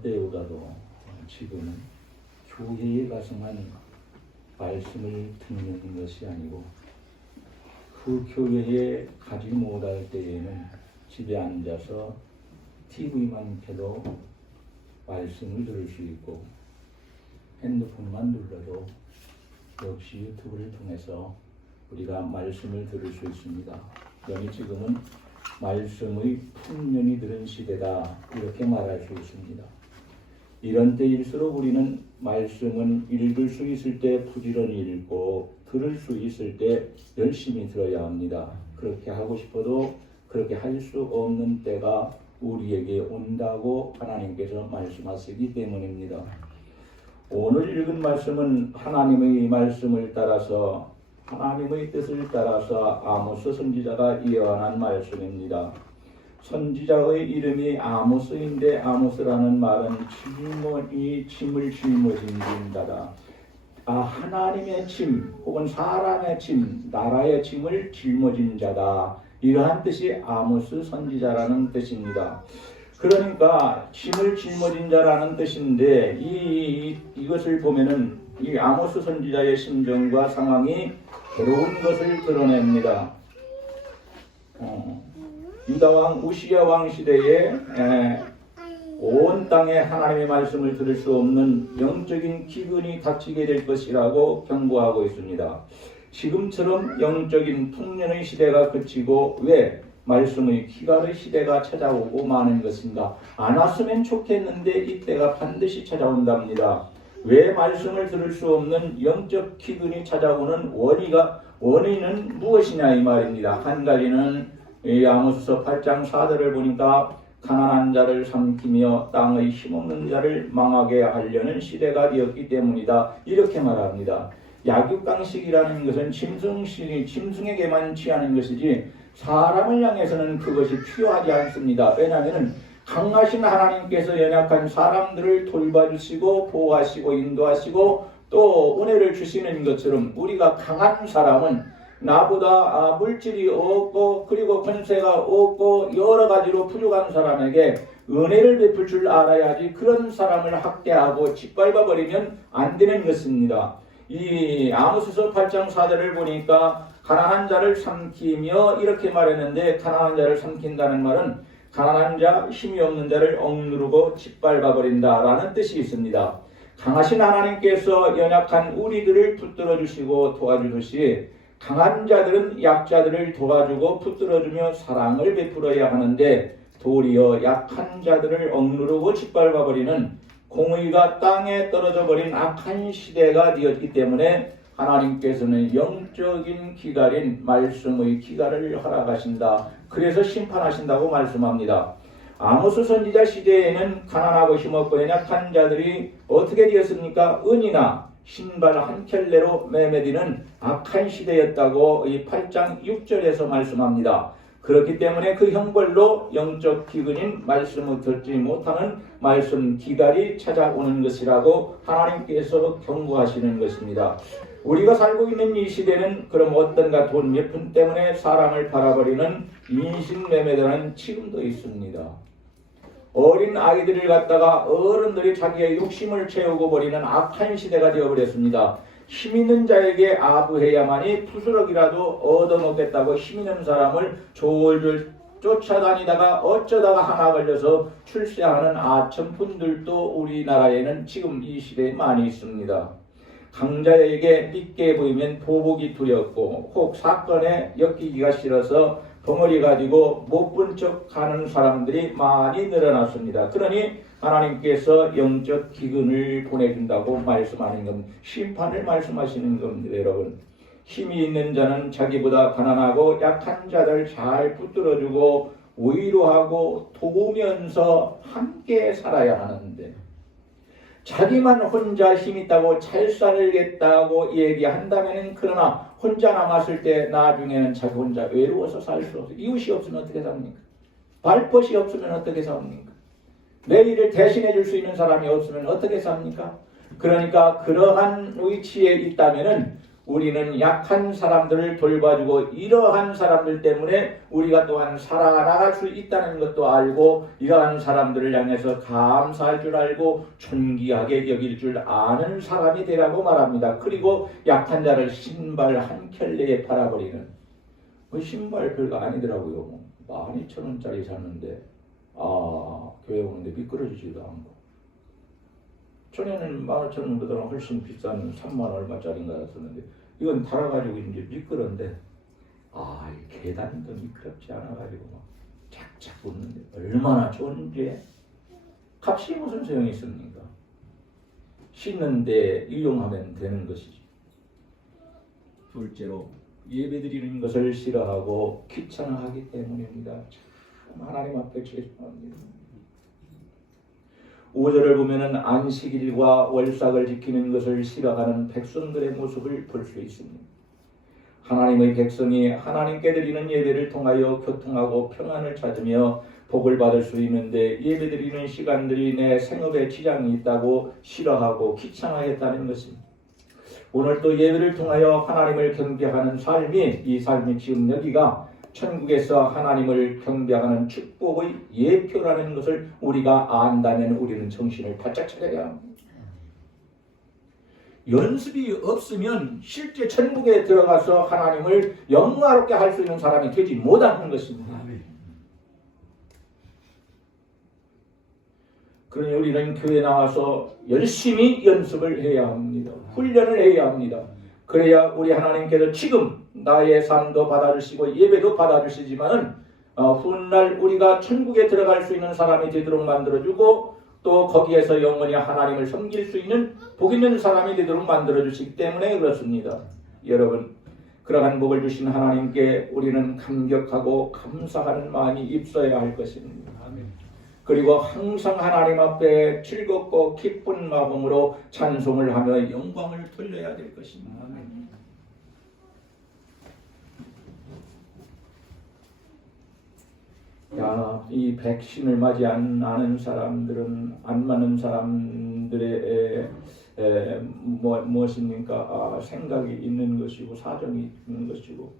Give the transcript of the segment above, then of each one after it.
어느 때보다도 지금은 교회에 가서만 말씀을 듣는 것이 아니고 그 교회에 가지 못할 때에는 집에 앉아서 TV만 켜도 말씀을 들을 수 있고 핸드폰만 눌러도 역시 유튜브를 통해서 우리가 말씀을 들을 수 있습니다. 그러니 지금은 말씀의 풍년이 들은 시대다 이렇게 말할 수 있습니다. 이런 때일수록 우리는 말씀은 읽을 수 있을 때 부지런히 읽고 들을 수 있을 때 열심히 들어야 합니다. 그렇게 하고 싶어도 그렇게 할 수 없는 때가 우리에게 온다고 하나님께서 말씀하시기 때문입니다. 오늘 읽은 말씀은 하나님의 말씀을 따라서 하나님의 뜻을 따라서 아모스 선지자가 예언한 말씀입니다. 선지자의 이름이 아모스인데 아모스라는 말은 짐을 짊어진 자다. 하나님의 짐 혹은 사람의 짐, 나라의 짐을 짊어진 자다. 이러한 뜻이 아모스 선지자라는 뜻입니다. 그러니까 짐을 짊어진 자라는 뜻인데 이것을 보면은 이 아모스 선지자의 심정과 상황이 괴로운 것을 드러냅니다. 유다왕 우시야 왕 시대에 온 땅에 하나님의 말씀을 들을 수 없는 영적인 기근이 닥치게 될 것이라고 경고하고 있습니다. 지금처럼 영적인 풍년의 시대가 그치고 왜 말씀의 기갈의 시대가 찾아오고 마는 것인가? 안 왔으면 좋겠는데 이때가 반드시 찾아온답니다. 왜 말씀을 들을 수 없는 영적 기근이 찾아오는 원인은 무엇이냐 이 말입니다. 한 가지는 아모스서 8장 4절을 보니까 가난한 자를 삼키며 땅의 힘없는 자를 망하게 하려는 시대가 되었기 때문이다. 이렇게 말합니다. 약육강식이라는 것은 짐승에게만 취하는 것이지 사람을 향해서는 그것이 필요하지 않습니다. 왜냐하면 강하신 하나님께서 연약한 사람들을 돌봐주시고 보호하시고 인도하시고 또 은혜를 주시는 것처럼 우리가 강한 사람은 나보다 물질이 없고 그리고 권세가 없고 여러 가지로 부족한 사람에게 은혜를 베풀 줄 알아야지 그런 사람을 학대하고 짓밟아 버리면 안 되는 것입니다. 이 아모스서 8장 4절을 보니까 가난한 자를 삼키며 이렇게 말했는데 가난한 자를 삼킨다는 말은 가난한 자, 힘이 없는 자를 억누르고 짓밟아 버린다라는 뜻이 있습니다. 강하신 하나님께서 연약한 우리들을 붙들어 주시고 도와주듯이 강한 자들은 약자들을 도와주고 붙들어주며 사랑을 베풀어야 하는데 도리어 약한 자들을 억누르고 짓밟아 버리는 공의가 땅에 떨어져 버린 악한 시대가 되었기 때문에 하나님께서는 영적인 기갈인 말씀의 기갈을 허락하신다. 그래서 심판하신다고 말씀합니다. 아모스 선지자 시대에는 가난하고 힘없고 연약한 자들이 어떻게 되었습니까? 은이나 신발 한 켤레로 매매되는 악한 시대였다고 이 8장 6절에서 말씀합니다. 그렇기 때문에 그 형벌로 영적 기근인 말씀을 듣지 못하는 말씀 기갈이 찾아오는 것이라고 하나님께서 경고하시는 것입니다. 우리가 살고 있는 이 시대는 그럼 어떤가 돈 몇 푼 때문에 사람을 팔아버리는 인신매매라는 지금도 있습니다. 어린 아이들을 갖다가 어른들이 자기의 욕심을 채우고 버리는 악한 시대가 되어버렸습니다. 힘있는 자에게 아부해야만이 푸스럭이라도 얻어먹겠다고 힘있는 사람을 졸졸 쫓아다니다가 어쩌다가 하나 걸려서 출세하는 아첨꾼들도 우리나라에는 지금 이 시대에 많이 있습니다. 강자에게 믿게 보이면 보복이 두렵고 혹 사건에 엮이기가 싫어서 덩어리 가지고 못 본 척 하는 사람들이 많이 늘어났습니다. 그러니 하나님께서 영적 기근을 보내준다고 말씀하는 겁니다. 심판을 말씀하시는 겁니다. 여러분, 힘이 있는 자는 자기보다 가난하고 약한 자들 잘 붙들어주고 위로하고 도우면서 함께 살아야 하는데 자기만 혼자 힘있다고 잘 살겠다고 얘기한다면 그러나 혼자 남았을 때 나중에는 자기 혼자 외로워서 살 수 없어요. 이웃이 없으면 어떻게 삽니까? 발벗이 없으면 어떻게 삽니까? 내 일을 대신해 줄 수 있는 사람이 없으면 어떻게 삽니까? 그러니까 그러한 위치에 있다면은 우리는 약한 사람들을 돌봐주고 이러한 사람들 때문에 우리가 또한 살아나갈 수 있다는 것도 알고 이러한 사람들을 향해서 감사할 줄 알고 존귀하게 여길 줄 아는 사람이 되라고 말합니다. 그리고 약한 자를 신발 한 켤레에 팔아버리는 신발 별거 아니더라고요. 12,000원짜리 샀는데 교회 오는데 미끄러지지도 않고 전에는 15,000원보다는 훨씬 비싼 3만 얼마짜리인가 샀었는데 이건 달아가지고 이제 미끄러운데 이 계단도 미끄럽지 않아가지고 막 착착 붙는데 얼마나 좋은지 값이 무슨 소용이 있습니까? 씻는데 이용하면 되는 것이지. 둘째로 예배드리는 것을 싫어하고 귀찮아하기 때문입니다. 참 하나님 앞에 죄송합니다. 5절을 보면은 안식일과 월삭을 지키는 것을 싫어하는 백성들의 모습을 볼 수 있습니다. 하나님의 백성이 하나님께 드리는 예배를 통하여 교통하고 평안을 찾으며 복을 받을 수 있는데 예배드리는 시간들이 내 생업에 지장이 있다고 싫어하고 귀찮아했다는 것입니다. 오늘 또 예배를 통하여 하나님을 경배하는 삶이 이 삶이 지금 여기가 천국에서 하나님을 경배하는 축복의 예표라는 것을 우리가 안다면 우리는 정신을 바짝 차려야 합니다. 연습이 없으면 실제 천국에 들어가서 하나님을 영광롭게 할 수 있는 사람이 되지 못하는 것입니다. 그러니 우리는 교회에 나와서 열심히 연습을 해야 합니다. 훈련을 해야 합니다. 그래야 우리 하나님께서 지금 나의 삶도 받아주시고 예배도 받아주시지만은 훗날 우리가 천국에 들어갈 수 있는 사람이 되도록 만들어주고 또 거기에서 영원히 하나님을 섬길 수 있는 복 있는 사람이 되도록 만들어주시기 때문에 그렇습니다. 여러분, 그러한 복을 주신 하나님께 우리는 감격하고 감사하는 마음이 있어야 할 것입니다. 그리고 항상 하나님 앞에 즐겁고 기쁜 마음으로 찬송을 하며 영광을 돌려야 될 것입니다. 이 백신을 맞이 안 하는 사람들은 안 맞는 사람들의 무엇입니까? 생각이 있는 것이고 사정이 있는 것이고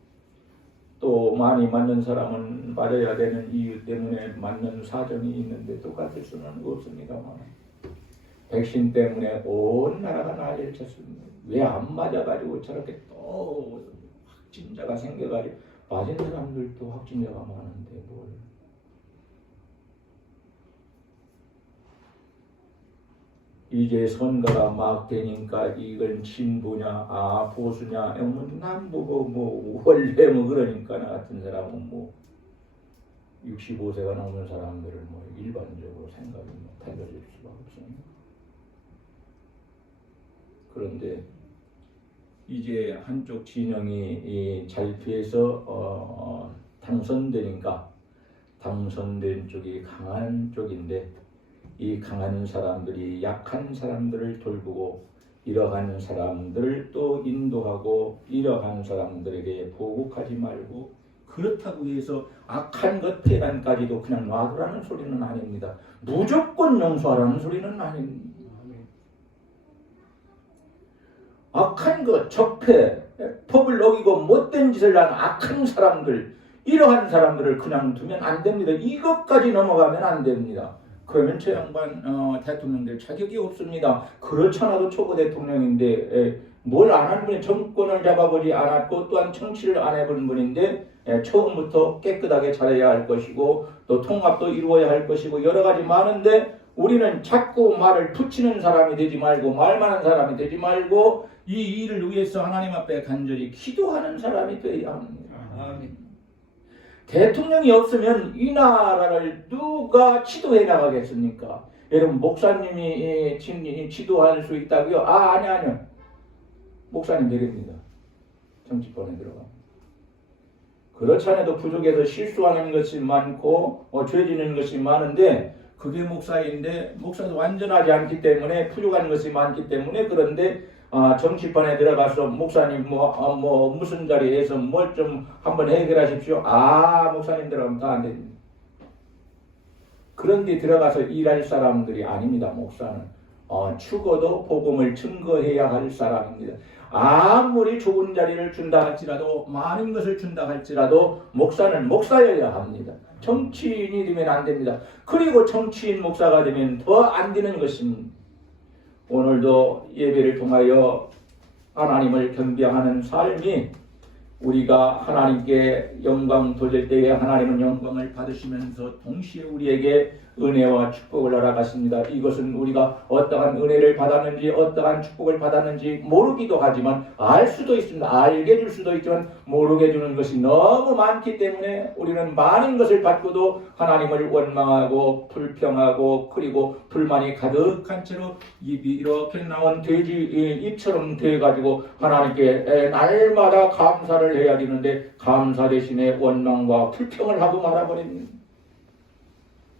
또 많이 맞는 사람은 맞아야 되는 이유 때문에 맞는 사정이 있는데 똑같을 수는 없습니다만 백신 때문에 온 나라가 난리를 쳤습니다. 왜 안 맞아가지고 저렇게 또 확진자가 생겨가지고 맞은 사람들도 확진자가 많은데 뭘. 이제 선거가 막 되니까 이건 진보냐 보수냐 남보고 원래 그러니까 나 같은 사람은 65세가 넘는 사람들을 일반적으로 생각이 달라질 수가 없습니다. 그런데 이제 한쪽 진영이 잘피해서 당선되니까 당선된 쪽이 강한 쪽인데 이 강한 사람들이 약한 사람들을 돌보고 이러한 사람들을 또 인도하고 이러한 사람들에게 보복하지 말고 그렇다고 해서 악한 것 대단까지도 그냥 놔두라는 소리는 아닙니다. 무조건 용서하라는 소리는 아닙니다. 악한 것, 적폐, 법을 어기고 못된 짓을 한 악한 사람들 이러한 사람들을 그냥 두면 안 됩니다. 이것까지 넘어가면 안 됩니다. 그러면 저 양반 대통령들 자격이 없습니다. 그렇잖아도 초보 대통령인데 뭘 안 한 분이 정권을 잡아보지 않았고 또한 정치를 안 해본 분인데 처음부터 깨끗하게 잘해야 할 것이고 또 통합도 이루어야 할 것이고 여러 가지 많은데 우리는 자꾸 말을 붙이는 사람이 되지 말고 말만 하는 사람이 되지 말고 이 일을 위해서 하나님 앞에 간절히 기도하는 사람이 되어야 합니다. 아멘. 대통령이 없으면 이 나라를 누가 지도해 나가겠습니까? 여러분 목사님이 지도할 수 있다고요? 아니요. 목사님 되겠습니다. 정치권에 들어가. 그렇지 않아도 부족해서 실수하는 것이 많고 죄 지는 것이 많은데 그게 목사인데 목사도 완전하지 않기 때문에 부족한 것이 많기 때문에 그런데 정치판에 들어가서 목사님 무슨 자리에서 뭘 좀 한번 해결하십시오. 목사님 들어가면 다 안 됩니다. 그런데 들어가서 일할 사람들이 아닙니다. 목사는 죽어도 복음을 증거해야 할 사람입니다. 아무리 좁은 자리를 준다 할지라도 많은 것을 준다 할지라도 목사는 목사여야 합니다. 정치인이 되면 안 됩니다. 그리고 정치인 목사가 되면 더 안 되는 것입니다. 오늘도 예배를 통하여 하나님을 경배하는 삶이 우리가 하나님께 영광 돌릴 때에 하나님은 영광을 받으시면서 동시에 우리에게 은혜와 축복을 허락하십니다. 이것은 우리가 어떠한 은혜를 받았는지 어떠한 축복을 받았는지 모르기도 하지만 알 수도 있습니다. 알게 줄 수도 있지만 모르게 주는 것이 너무 많기 때문에 우리는 많은 것을 받고도 하나님을 원망하고 불평하고 그리고 불만이 가득한 채로 입이 이렇게 나온 돼지 입처럼 돼가지고 하나님께 날마다 감사를 해야 되는데 감사 대신에 원망과 불평을 하고 말아버립니다.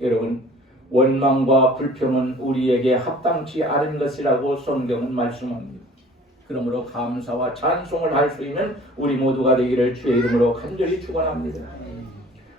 여러분, 원망과 불평은 우리에게 합당치 않은 것이라고 성경은 말씀합니다. 그러므로 감사와 찬송을 할 수 있는 우리 모두가 되기를 주의 이름으로 간절히 축원합니다.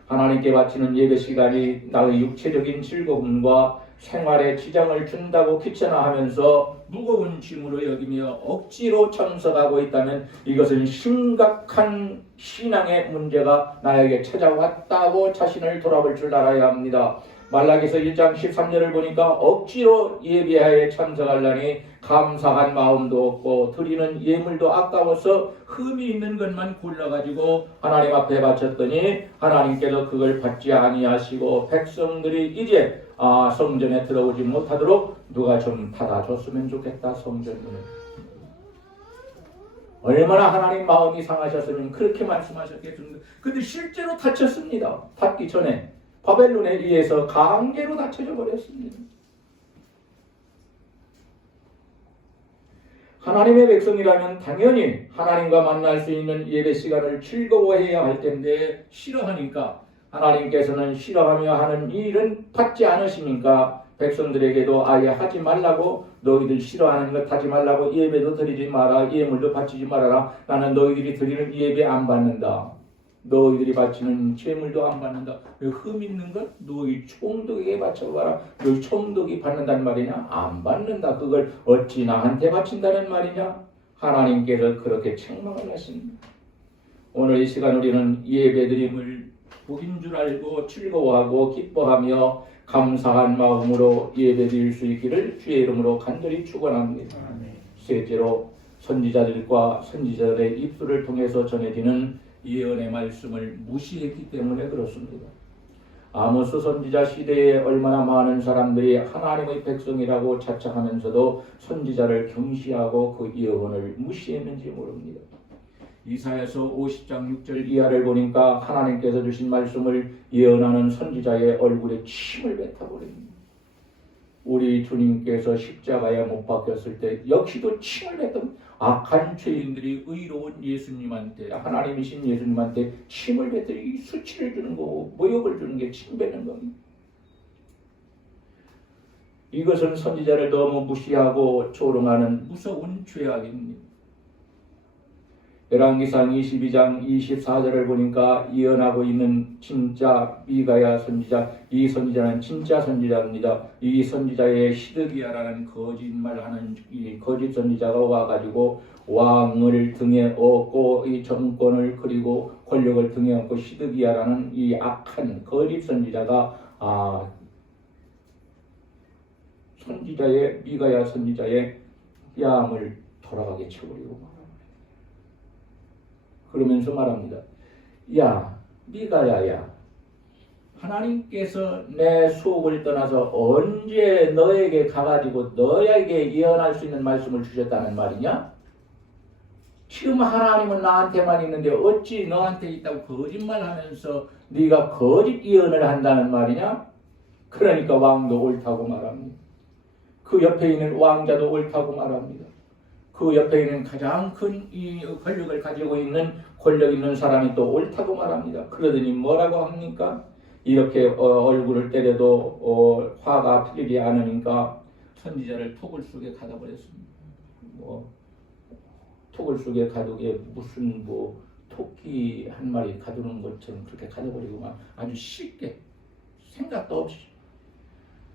하나님께 바치는 예배 시간이 나의 육체적인 즐거움과 생활에 지장을 준다고 귀찮아하면서 무거운 짐으로 여기며 억지로 참석하고 있다면 이것은 심각한 신앙의 문제가 나에게 찾아왔다고 자신을 돌아볼 줄 알아야 합니다. 말라기서 1장 13절을 보니까 억지로 예배하에 참석하려니 감사한 마음도 없고 드리는 예물도 아까워서 흠이 있는 것만 골라가지고 하나님 앞에 바쳤더니 하나님께서 그걸 받지 아니하시고 백성들이 이제 성전에 들어오지 못하도록 누가 좀 닫아줬으면 좋겠다. 성전문을 얼마나 하나님 마음이 상하셨으면 그렇게 말씀하셨겠습니까? 근데 실제로 닫혔습니다. 닫기 전에 바벨론에 의해서 강제로 닫혀져 버렸습니다. 하나님의 백성이라면 당연히 하나님과 만날 수 있는 예배 시간을 즐거워해야 할 텐데 싫어하니까 하나님께서는 싫어하며 하는 일은 받지 않으시니까 백성들에게도 아예 하지 말라고 너희들 싫어하는 것 하지 말라고 예배도 드리지 마라 예물도 바치지 말아라 나는 너희들이 드리는 예배 안 받는다. 너희들이 바치는 제물도 안 받는다. 흠 있는 것 너희 총독에게 바쳐봐라. 너희 총독이 받는다는 말이냐? 안 받는다. 그걸 어찌 나한테 바친다는 말이냐? 하나님께서 그렇게 책망을 하십니다. 오늘 이 시간 우리는 예배드림을 복인 줄 알고 즐거워하고 기뻐하며 감사한 마음으로 예배드릴 수 있기를 주의 이름으로 간절히 축원합니다. 셋째로 선지자들과 선지자들의 입술을 통해서 전해지는 예언의 말씀을 무시했기 때문에 그렇습니다. 아모스 선지자 시대에 얼마나 많은 사람들이 하나님의 백성이라고 자처하면서도 선지자를 경시하고 그 예언을 무시했는지 모릅니다. 이사야서 50장 6절 이하를 보니까 하나님께서 주신 말씀을 예언하는 선지자의 얼굴에 침을 뱉어버립니다. 우리 주님께서 십자가에 못 박혔을 때 역시도 침을 뱉던 악한 죄인들이 의로운 예수님한테 하나님이신 예수님한테 침을 뱉더니 수치를 주는 거고 모욕을 주는 게 침 뱉는 겁니다. 이것은 선지자를 너무 무시하고 조롱하는 무서운 죄악입니다. 열왕기상 22장 24절을 보니까 예언하고 있는 진짜 미가야 선지자, 이 선지자는 진짜 선지자입니다. 이 선지자의 시드기야라는 거짓말하는 이 거짓 선지자가 와가지고 왕을 등에 업고 이 정권을 그리고 권력을 등에 업고 시드기야라는 이 악한 거짓 선지자가 선지자의 미가야 선지자의 뺨을 돌아가게 쳐버리고 그러면서 말합니다. 야, 미가야야, 하나님께서 내 수업을 떠나서 언제 너에게 가가지고 너에게 예언할 수 있는 말씀을 주셨다는 말이냐? 지금 하나님은 나한테만 있는데 어찌 너한테 있다고 거짓말하면서 네가 거짓 예언을 한다는 말이냐? 그러니까 왕도 옳다고 말합니다. 그 옆에 있는 왕자도 옳다고 말합니다. 그 옆에 있는 가장 큰 이 권력을 가지고 있는 권력 있는 사람이 또 옳다고 말합니다. 그러더니 뭐라고 합니까? 이렇게 얼굴을 때려도 화가 풀리지 않으니까 선지자를 토굴 속에 가둬버렸습니다. 토굴 속에 가두게 무슨 토끼 한 마리 가두는 것처럼 그렇게 가둬버리고 아주 쉽게 생각도 없이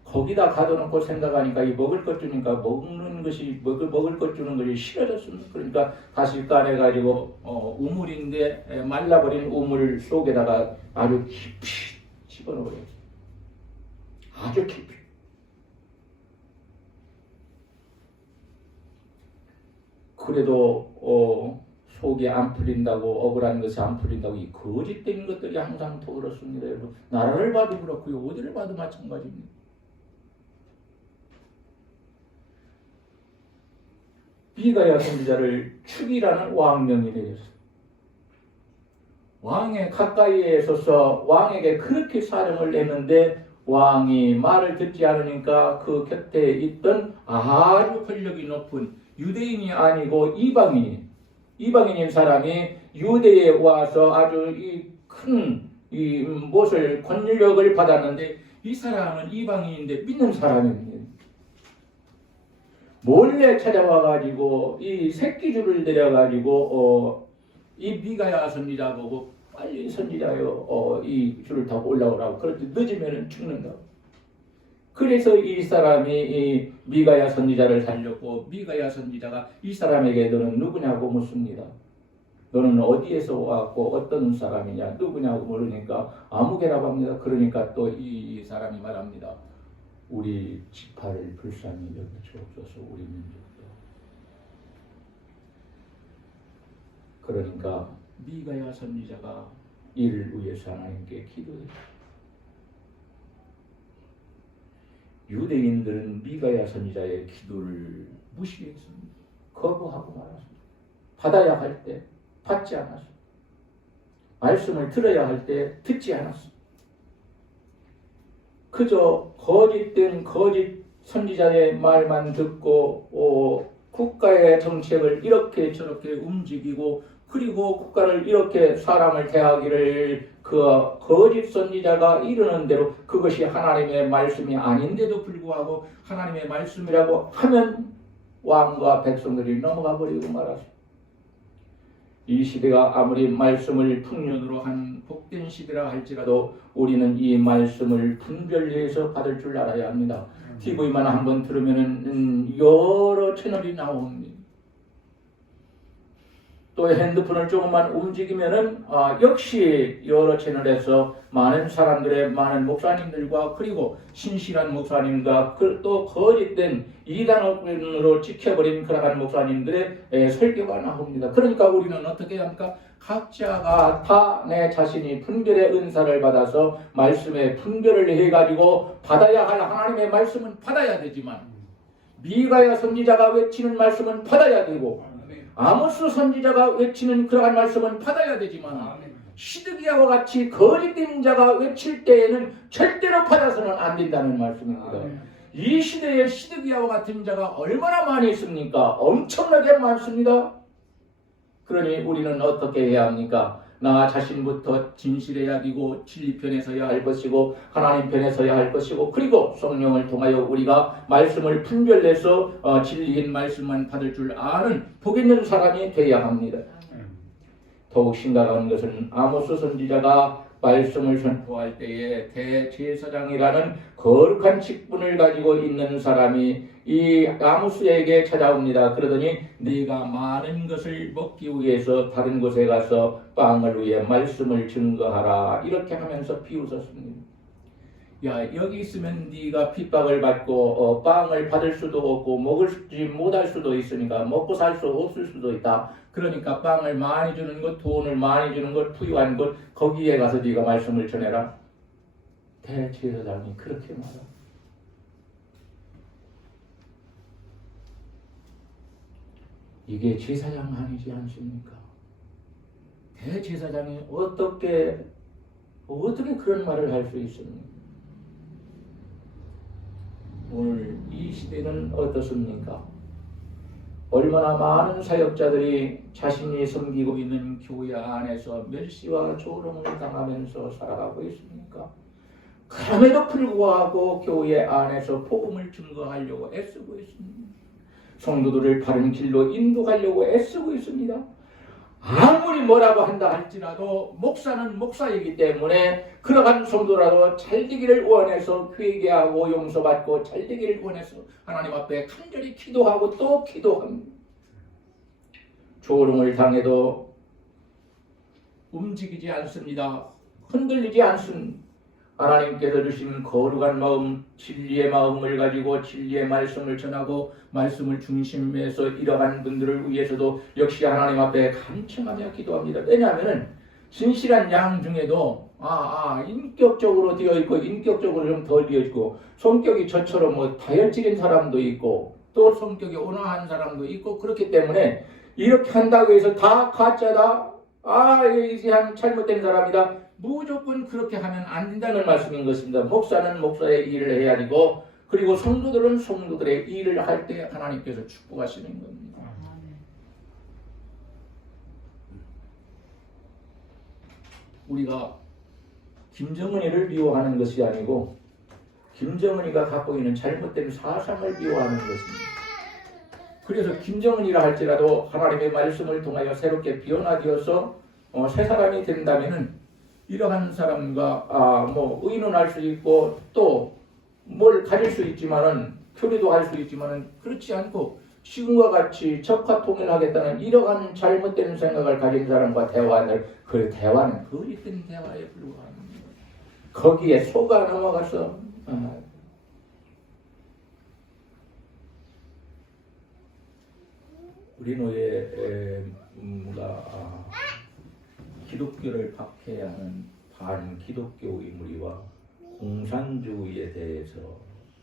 거기다 가둬놓고 생각하니까 이 먹을 것 주니까 먹는 것이 먹을 것 주는 것이 싫어졌습니다. 그러니까 다시 꺼내가지고 우물인데 말라버린 우물 속에다가 아주 깊이 집어넣어요. 아주 깊이. 그래도 속이 안 풀린다고, 억울한 것이 안 풀린다고 이 거짓된 것들이 항상 더 그렇습니다. 여러분, 나라를 봐도 그렇고요, 어디를 봐도 마찬가지입니다. 미가야 선지자를 죽이라는 왕명이 내렸습니다. 왕의 가까이에 서서 왕에게 그렇게 사령을 냈는데 왕이 말을 듣지 않으니까 그 곁에 있던 아주 권력이 높은 유대인이 아니고 이방인인 사람이 유대에 와서 아주 큰 무엇을 권력을 받았는데 이 사람은 이방인인데 믿는 사람입니다. 몰래 찾아와가지고 이 새끼줄을 내려가지고 이 미가야 선지자 보고 빨리 선지자요 이 줄을 타고 올라오라고. 그렇지 늦으면 죽는다고. 그래서 이 사람이 이 미가야 선지자를 살렸고 미가야 선지자가 이 사람에게 너는 누구냐고 묻습니다. 너는 어디에서 왔고 어떤 사람이냐 누구냐고 물으니까 아무개라고 합니다. 그러니까 또 이 사람이 말합니다. 우리 지파를 불쌍히 여겨주옵소서 우리 민족도. 그러니까 미가야 선지자가 이를 위해서 하나님께 기도했다. 유대인들은 미가야 선지자의 기도를 무시했습니다. 거부하고 말았습니다. 받아야 할 때 받지 않았습니다. 말씀을 들어야 할 때 듣지 않았습니다. 그저 거짓된 거짓 선지자의 말만 듣고 국가의 정책을 이렇게 저렇게 움직이고 그리고 국가를 이렇게 사람을 대하기를 그 거짓 선지자가 이르는 대로 그것이 하나님의 말씀이 아닌데도 불구하고 하나님의 말씀이라고 하면 왕과 백성들이 넘어가 버리고 말았습니다. 이 시대가 아무리 말씀을 풍년으로 한 복된 시대라 할지라도 우리는 이 말씀을 분별해서 받을 줄 알아야 합니다. TV만 한번 들으면 여러 채널이 나옵니다. 또 핸드폰을 조금만 움직이면은 역시 여러 채널에서 많은 사람들의 많은 목사님들과 그리고 신실한 목사님과 또 거짓된 이단으로 찍혀버린 그러한 목사님들의 설교가 나옵니다. 그러니까 우리는 어떻게 합니까? 각자가 다 내 자신이 분별의 은사를 받아서 말씀의 분별을 해가지고 받아야 할 하나님의 말씀은 받아야 되지만 미가야 선지자가 외치는 말씀은 받아야 되고 아모스 선지자가 외치는 그러한 말씀은 받아야 되지만 시드기야와 같이 거짓된 자가 외칠 때에는 절대로 받아서는 안 된다는 말씀입니다. 이 시대에 시드기야와 같은 자가 얼마나 많이 있습니까? 엄청나게 많습니다. 그러니 우리는 어떻게 해야 합니까? 나 자신부터 진실해야 되고 진리 편에 서야 할 것이고 하나님 편에 서야 할 것이고 그리고 성령을 통하여 우리가 말씀을 분별해서 진리인 말씀만 받을 줄 아는 복 있는 사람이 되어야 합니다. 더욱 심각한 것은 아모스 선지자가 말씀을 선포할 때에 대제사장이라는 거룩한 직분을 가지고 있는 사람이 이 아모스에게 찾아옵니다. 그러더니 네가 많은 것을 먹기 위해서 다른 곳에 가서 빵을 위해 말씀을 증거하라 이렇게 하면서 비웃었습니다. 야 여기 있으면 네가 핍박을 받고 빵을 받을 수도 없고 먹을지 못할 수도 있으니까 먹고 살 수 없을 수도 있다. 그러니까 빵을 많이 주는 것, 돈을 많이 주는 것, 부유한 것 거기에 가서 네가 말씀을 전해라. 대제사장이 그렇게 말합니다. 이게 제사장 아니지 않습니까? 대제사장이 어떻게 그런 말을 할 수 있습니까? 오늘 이 시대는 어떻습니까? 얼마나 많은 사역자들이 자신이 섬기고 있는 교회 안에서 멸시와 조롱을 당하면서 살아가고 있습니까? 그럼에도 불구하고 교회 안에서 복음을 증거하려고 애쓰고 있습니다. 성도들을 바른 길로 인도하려고 애쓰고 있습니다. 아무리 뭐라고 한다 할지라도 목사는 목사이기 때문에 그러한 성도라도 잘되기를 원해서 회개하고 용서받고 잘되기를 원해서 하나님 앞에 간절히 기도하고 또 기도합니다. 조롱을 당해도 움직이지 않습니다. 흔들리지 않습니다. 하나님께서 주신 거룩한 마음, 진리의 마음을 가지고 진리의 말씀을 전하고 말씀을 중심에서 이러한 분들을 위해서도 역시 하나님 앞에 간청하며 기도합니다. 왜냐하면 진실한 양 중에도 인격적으로 되어 있고 인격적으로 좀 덜 되어 있고 성격이 저처럼 뭐 다혈질인 사람도 있고 또 성격이 온화한 사람도 있고 그렇기 때문에 이렇게 한다고 해서 다 가짜다. 이게 잘못된 사람이다. 무조건 그렇게 하면 안 된다는 말씀인 것입니다. 목사는 목사의 일을 해야 되고 그리고 성도들은 성도들의 일을 할 때 하나님께서 축복하시는 겁니다. 우리가 김정은이를 미워하는 것이 아니고 김정은이가 갖고 있는 잘못된 사상을 미워하는 것입니다. 그래서 김정은이라 할지라도 하나님의 말씀을 통하여 새롭게 변화되어서 새 사람이 된다면은 이러한 사람과 의논할 수 있고 또 뭘 가질 수 있지만은 교류도 할 수 있지만은 그렇지 않고 지금과 같이 적화 통일하겠다는 이러한 잘못된 생각을 가진 사람과 대화를 그 대화는 거짓된 대화에 불과합니다. 거기에 속아 넘어가서 우리 노예가 기독교를 박해하는 반기독교의 무리와 공산주의에 대해서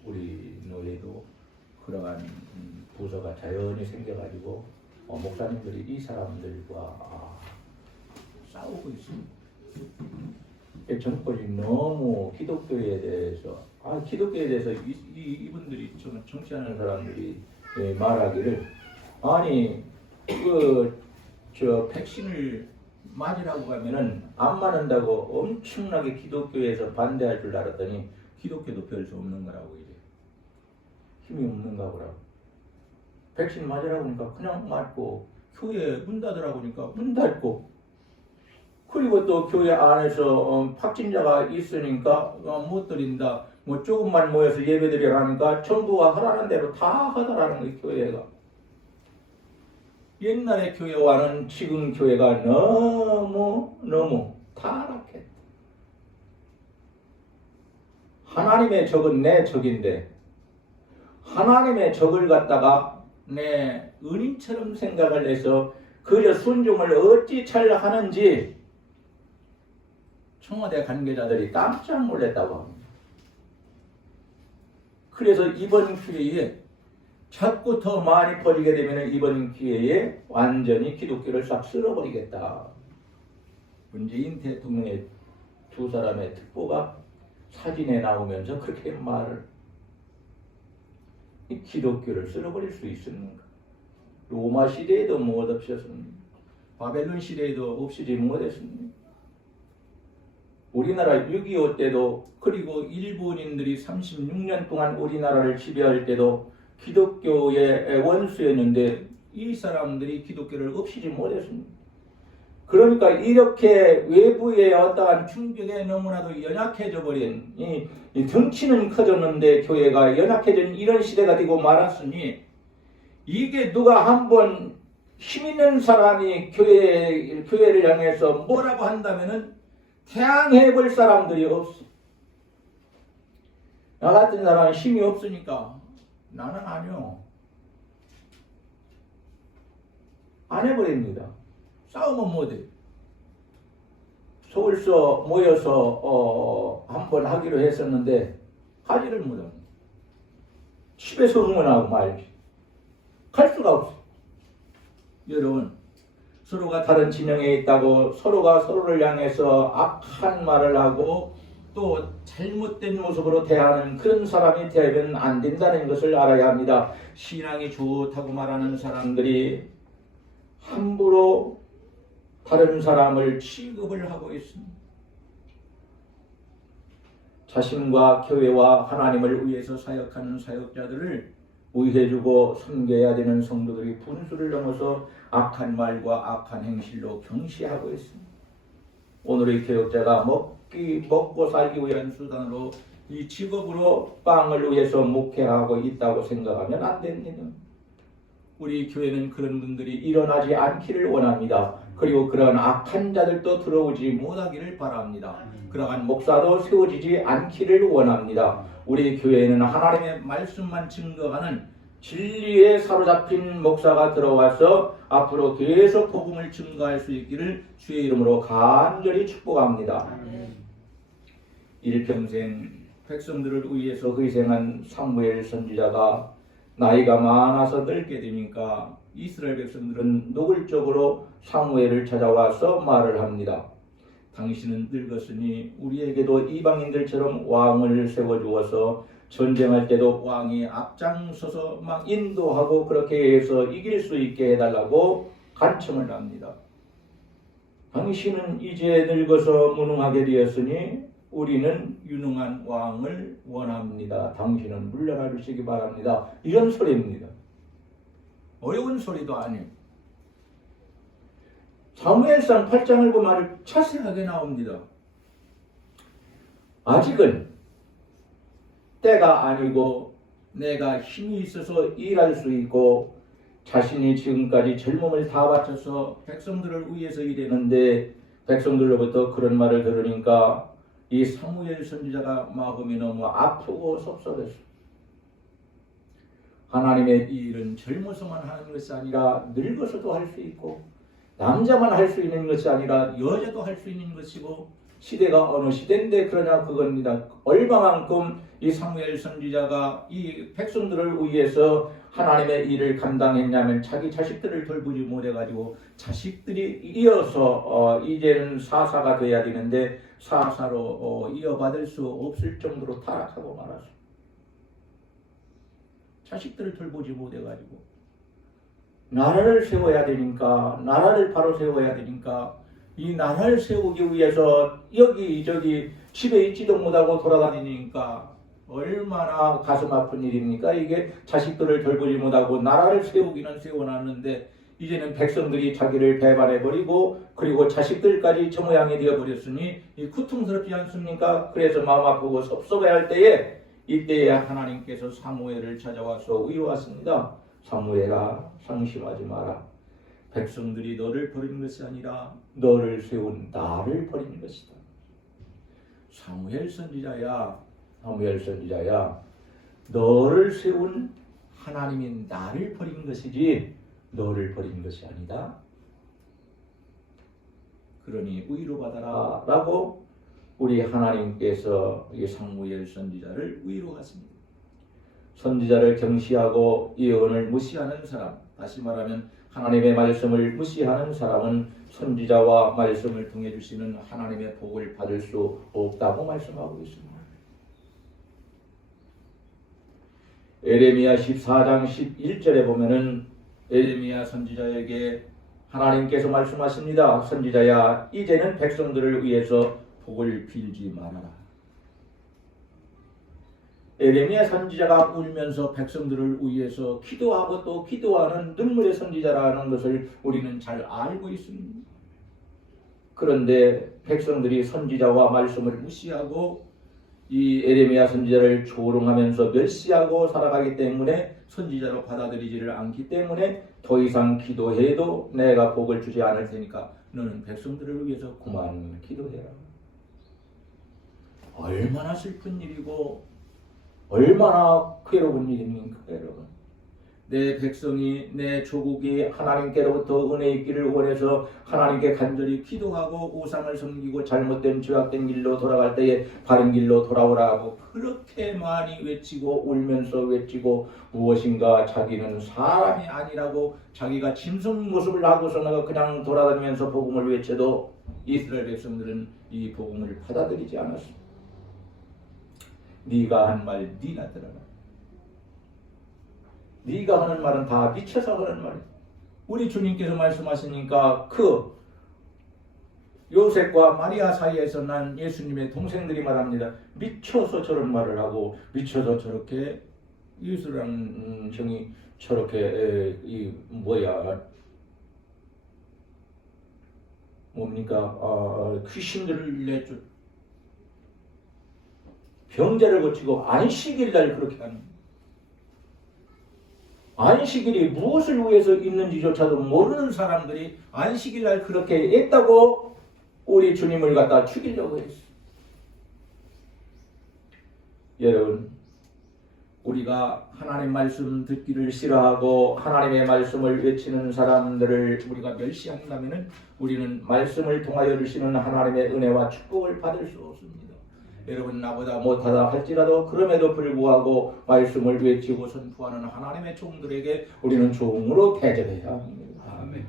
우리 노예도 그러한 부서가 자연히 생겨가지고 목사님들이 이 사람들과 싸우고 있습니다. 정권이 너무 기독교에 대해서 기독교에 대해서 이분들이 정치하는 사람들이 말하기를 백신을 맞으라고 하면은 안 맞는다고 엄청나게 기독교에서 반대할 줄 알았더니 기독교도 별 수 없는 거라고 이제 힘이 없는가 보라고. 백신 맞으라고 하니까 그냥 맞고 교회 문 닫으라고 하니까 문 닫고 그리고 또 교회 안에서 확진자가 있으니까 못 드린다. 뭐 조금만 모여서 예배드리라니까 정부가 하라는 대로 다 하더라는 거예요. 교회가. 옛날의 교회와는 지금 교회가 너무 타락했다. 하나님의 적은 내 적인데 하나님의 적을 갖다가 내 은인처럼 생각을 해서 그저 순종을 어찌 잘 하는지 청와대 관계자들이 깜짝 놀랐다고 합니다. 그래서 이번 기회에 자꾸 더 많이 퍼지게 되면 이번 기회에 완전히 기독교를 싹 쓸어버리겠다. 문재인 대통령의 두 사람의 특보가 사진에 나오면서 그렇게 말을 이 기독교를 쓸어버릴 수 있습니까? 로마 시대에도 못 없었습니다. 바벨론 시대에도 없이지 못했습니다. 우리나라 6.25 때도 그리고 일본인들이 36년 동안 우리나라를 지배할 때도 기독교의 원수였는데 이 사람들이 기독교를 없이지 못했습니다. 그러니까 이렇게 외부의 어떠한 충격에 너무나도 연약해져 버린 이 덩치는 커졌는데 교회가 연약해진 이런 시대가 되고 말았으니 이게 누가 한번 힘있는 사람이 교회를 향해서 뭐라고 한다면은 태양해볼 사람들이 없어. 나 같은 사람은 힘이 없으니까 나는 아니요. 안 해버립니다. 싸우면 못해. 서울서 모여서 한번 하기로 했었는데 하지를 못합니다. 집에서 응원하고 말지. 갈 수가 없어. 여러분, 서로가 다른 진영에 있다고 서로가 서로를 향해서 악한 말을 하고 또 잘못된 모습으로 대하는 그런 사람이 되면 안 된다는 것을 알아야 합니다. 신앙이 좋다고 말하는 사람들이 함부로 다른 사람을 취급을 하고 있습니다. 자신과 교회와 하나님을 위해서 사역하는 사역자들을 위해주고 섬겨야 되는 성도들이 분수를 넘어서 악한 말과 악한 행실로 경시하고 있습니다. 오늘의 교역자가 먹고 살기 위한 수단으로 이 직업으로 빵을 위해서 목회하고 있다고 생각하면 안 됩니다. 우리 교회는 그런 분들이 일어나지 않기를 원합니다. 그리고 그런 악한 자들도 들어오지 못하기를 바랍니다. 그러한 목사도 세워지지 않기를 원합니다. 우리 교회에는 하나님의 말씀만 증거하는 진리에 사로잡힌 목사가 들어와서 앞으로 계속 복음을 증거할 수 있기를 주의 이름으로 간절히 축복합니다. 일평생 백성들을 위해서 희생한 사무엘 선지자가 나이가 많아서 늙게 되니까 이스라엘 백성들은 노골적으로 사무엘을 찾아와서 말을 합니다. 당신은 늙었으니 우리에게도 이방인들처럼 왕을 세워주어서 전쟁할 때도 왕이 앞장서서 막 인도하고 그렇게 해서 이길 수 있게 해달라고 간청을 합니다. 당신은 이제 늙어서 무능하게 되었으니 우리는 유능한 왕을 원합니다. 당신은 물러나 주시기 바랍니다. 이런 소리입니다. 어려운 소리도 아니에요. 사무엘상 8장을 보면 아주 자세하게 나옵니다. 아직은 때가 아니고 내가 힘이 있어서 일할 수 있고 자신이 지금까지 젊음을 다 바쳐서 백성들을 위해서 일했는데 백성들로부터 그런 말을 들으니까 이 사무엘 선지자가 마음이 너무 아프고 섭섭했어요. 하나님의 일은 젊어서만 하는 것이 아니라 늙어서도 할 수 있고 남자만 할 수 있는 것이 아니라 여자도 할 수 있는 것이고 시대가 어느 시대인데 그러냐 그겁니다. 얼마만큼 이 사무엘 선지자가 이 백성들을 위해서 하나님의 일을 감당했냐면 자기 자식들을 돌보지 못해가지고 자식들이 이어서 이제는 사사가 돼야 되는데 사사로 이어받을 수 없을 정도로 타락하고 말았어요. 자식들을 돌보지 못해가지고 나라를 세워야 되니까 나라를 바로 세워야 되니까 이 나라를 세우기 위해서 여기저기 집에 있지도 못하고 돌아다니니까 얼마나 가슴 아픈 일입니까? 이게 자식들을 돌보지 못하고 나라를 세우기는 세워놨는데 이제는 백성들이 자기를 배반해버리고 그리고 자식들까지 저 모양이 되어버렸으니 이 고통스럽지 않습니까? 그래서 마음 아프고 섭섭해할 때에 이때에 하나님께서 사무엘을 찾아와서 위로하십니다. 사무엘아 상심하지 마라. 백성들이 너를 버리는 것이 아니라 너를 세운 나를 버리는 것이다. 사무엘 선지자야 너를 세운 하나님이 나를 버린 것이지 너를 버린 것이 아니다. 그러니 위로받아라 라고 우리 하나님께서 이 사무엘 선지자를 위로하십니다. 선지자를 경시하고 예언을 무시하는 사람, 다시 말하면 하나님의 말씀을 무시하는 사람은 선지자와 말씀을 통해 주시는 하나님의 복을 받을 수 없다고 말씀하고 있습니다. 에레미야 14장 11절에 보면은 에레미야 선지자에게 하나님께서 말씀하십니다. 선지자야, 이제는 백성들을 위해서 복을 빌지 말아라. 에레미야 선지자가 울면서 백성들을 위해서 기도하고 또 기도하는 눈물의 선지자라는 것을 우리는 잘 알고 있습니다. 그런데 백성들이 선지자와 말씀을 무시하고 이 에레미야 선지자를 조롱하면서 멸시하고 살아가기 때문에 선지자로 받아들이지를 않기 때문에 더 이상 기도해도 내가 복을 주지 않을 테니까 너는 백성들을 위해서 그만 기도해라. 얼마나 슬픈 일이고 얼마나 괴로운 일입니까, 여러분? 내 백성이, 내 조국이 하나님께로부터 은혜 있기를 원해서 하나님께 간절히 기도하고 우상을 섬기고 잘못된 죄악된 길로 돌아갈 때에 바른 길로 돌아오라고 그렇게 많이 외치고 울면서 외치고 무엇인가 자기는 사람이 아니라고 자기가 짐승 모습을 하고서 그냥 돌아다니면서 복음을 외쳐도 이스라엘 백성들은 이 복음을 받아들이지 않았습니다. 네가 한 말 네가 들어라. 네가 하는 말은 다 미쳐서 하는 말이야. 우리 주님께서 말씀하시니까 그 요셉과 마리아 사이에서 난 예수님의 동생들이 말합니다. 미쳐서 저런 말을 하고 미쳐서 저렇게 이웃이라는 정이 저렇게 뭡니까? 귀신들을 내쫓 병자를 고치고 안식일날 그렇게 하는, 안식일이 무엇을 위해서 있는지조차도 모르는 사람들이 안식일날 그렇게 했다고 우리 주님을 갖다 죽이려고 했어. 여러분, 우리가 하나님 말씀 듣기를 싫어하고 하나님의 말씀을 외치는 사람들을 우리가 멸시한다면 우리는 말씀을 통하여 주시는 하나님의 은혜와 축복을 받을 수 없습니다. 여러분, 나보다 못하다 할지라도 그럼에도 불구하고 말씀을 외치고 선포하는 하나님의 종들에게 우리는 종으로 대접해야 합니다. 아멘.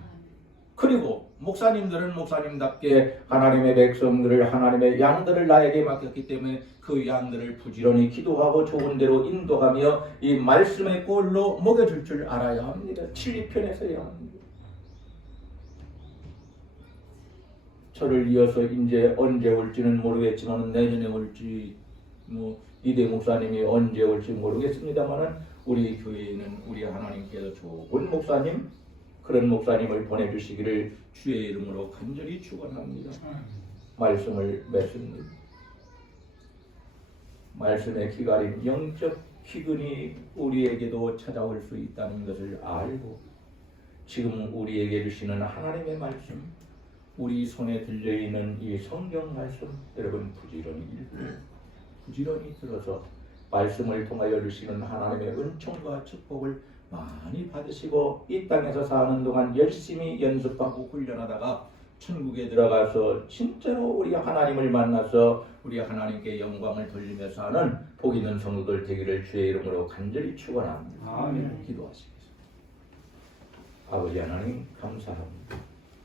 그리고 목사님들은 목사님답게 하나님의 백성들을, 하나님의 양들을 나에게 맡겼기 때문에 그 양들을 부지런히 기도하고 좋은 대로 인도하며 이 말씀의 꼴로 먹여줄 줄 알아야 합니다. 진리편에서 해야 합니다. 저를 이어서 이제 언제 올지는 모르겠지만 내년에 올지 이대 목사님이 언제 올지 모르겠습니다만은 우리 교회에는 우리 하나님께서 좋은 목사님, 그런 목사님을 보내주시기를 주의 이름으로 간절히 축원합니다. 말씀을 맺습니다. 말씀에 기갈인 영적 기근이 우리에게도 찾아올 수 있다는 것을 알고 지금 우리에게 주시는 하나님의 말씀, 우리 손에 들려있는 이 성경 말씀 여러분 부지런히 들어서 말씀을 통하여 주시는 하나님의 은총과 축복을 많이 받으시고 이 땅에서 사는 동안 열심히 연습하고 훈련하다가 천국에 들어가서 진짜로 우리 하나님을 만나서 우리 하나님께 영광을 돌리며 사는 복 있는 성도들 되기를 주의 이름으로 간절히 축원합니다. 아멘. 기도하시겠습니다. 아버지 하나님 감사합니다.